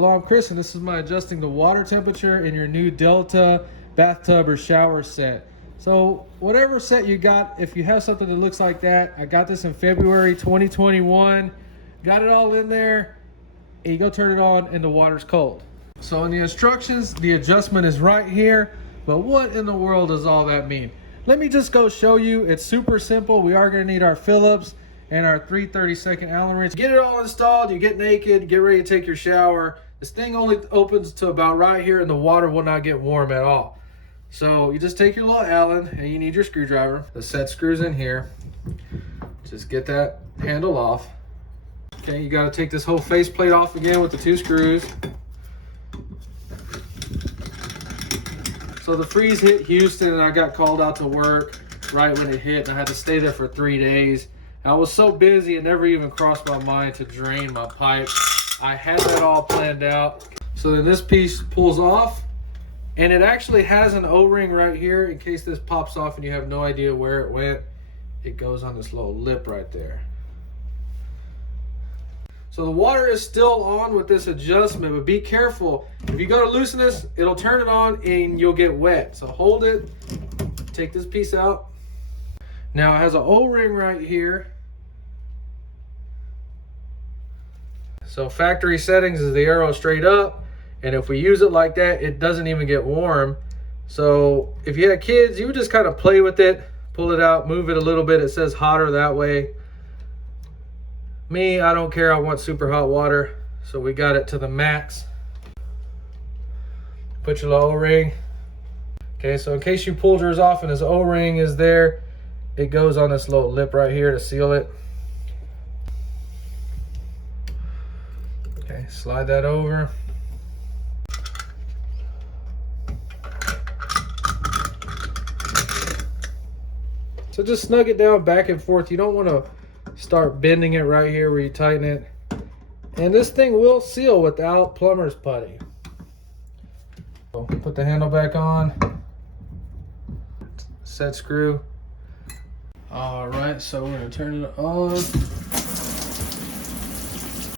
Well, I'm Chris, and this is my adjusting the water temperature in your new Delta bathtub or shower set. So whatever set you got, if you have something that looks like that, I got this in February 2021. Got it all in there, and you go turn it on and the water's cold. So in the instructions, the adjustment is right here, but what in the world does all that mean? Let me just go show you. It's super simple. We are gonna need our Phillips and our 3/32 Allen wrench. Get it all installed, you get naked, get ready to take your shower. This thing only opens to about right here and the water will not get warm at all. So you just take your little Allen and you need your screwdriver. The set screws in here. Just get that handle off. Okay, you gotta take this whole faceplate off again with the 2 screws. So the freeze hit Houston and I got called out to work right when it hit, and I had to stay there for 3 days. I was so busy, it never even crossed my mind to drain my pipe. I had that all planned out. So then this piece pulls off, and it actually has an O-ring right here in case this pops off and you have no idea where it went. It goes on this little lip right there. So the water is still on with this adjustment, but be careful. If you go to loosen this, it'll turn it on and you'll get wet. So hold it, take this piece out. Now it has an O-ring right here. So factory settings is the arrow straight up, and if we use it like that, it doesn't even get warm. So if you had kids, you would just kind of play with it, pull it out, move it a little bit. It says hotter that way. Me, I don't care. I want super hot water, so we got it to the max. Put your little O-ring. Okay, so in case you pulled yours off and this O-ring is there, it goes on this little lip right here to seal it. Okay, slide that over. So just snug it down back and forth. You don't want to start bending it right here where you tighten it. And this thing will seal without plumber's putty. So put the handle back on. Set screw. All right, so we're gonna turn it on.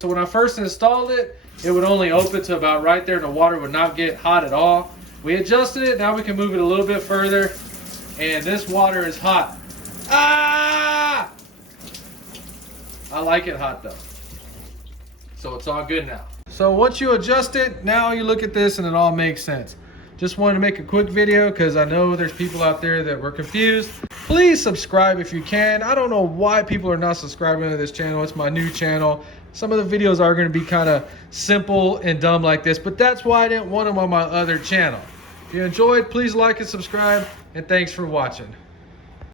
So when I first installed it, it would only open to about right there and the water would not get hot at all. We adjusted it, now we can move it a little bit further, and this water is hot. Ah! I like it hot though. So it's all good now. So once you adjust it, now you look at this and it all makes sense. Just wanted to make a quick video because I know there's people out there that were confused. Please subscribe if you can. I don't know why people are not subscribing to this channel. It's my new channel. Some of the videos are going to be kind of simple and dumb like this, but that's why I didn't want them on my other channel. If you enjoyed, please like and subscribe, and thanks for watching.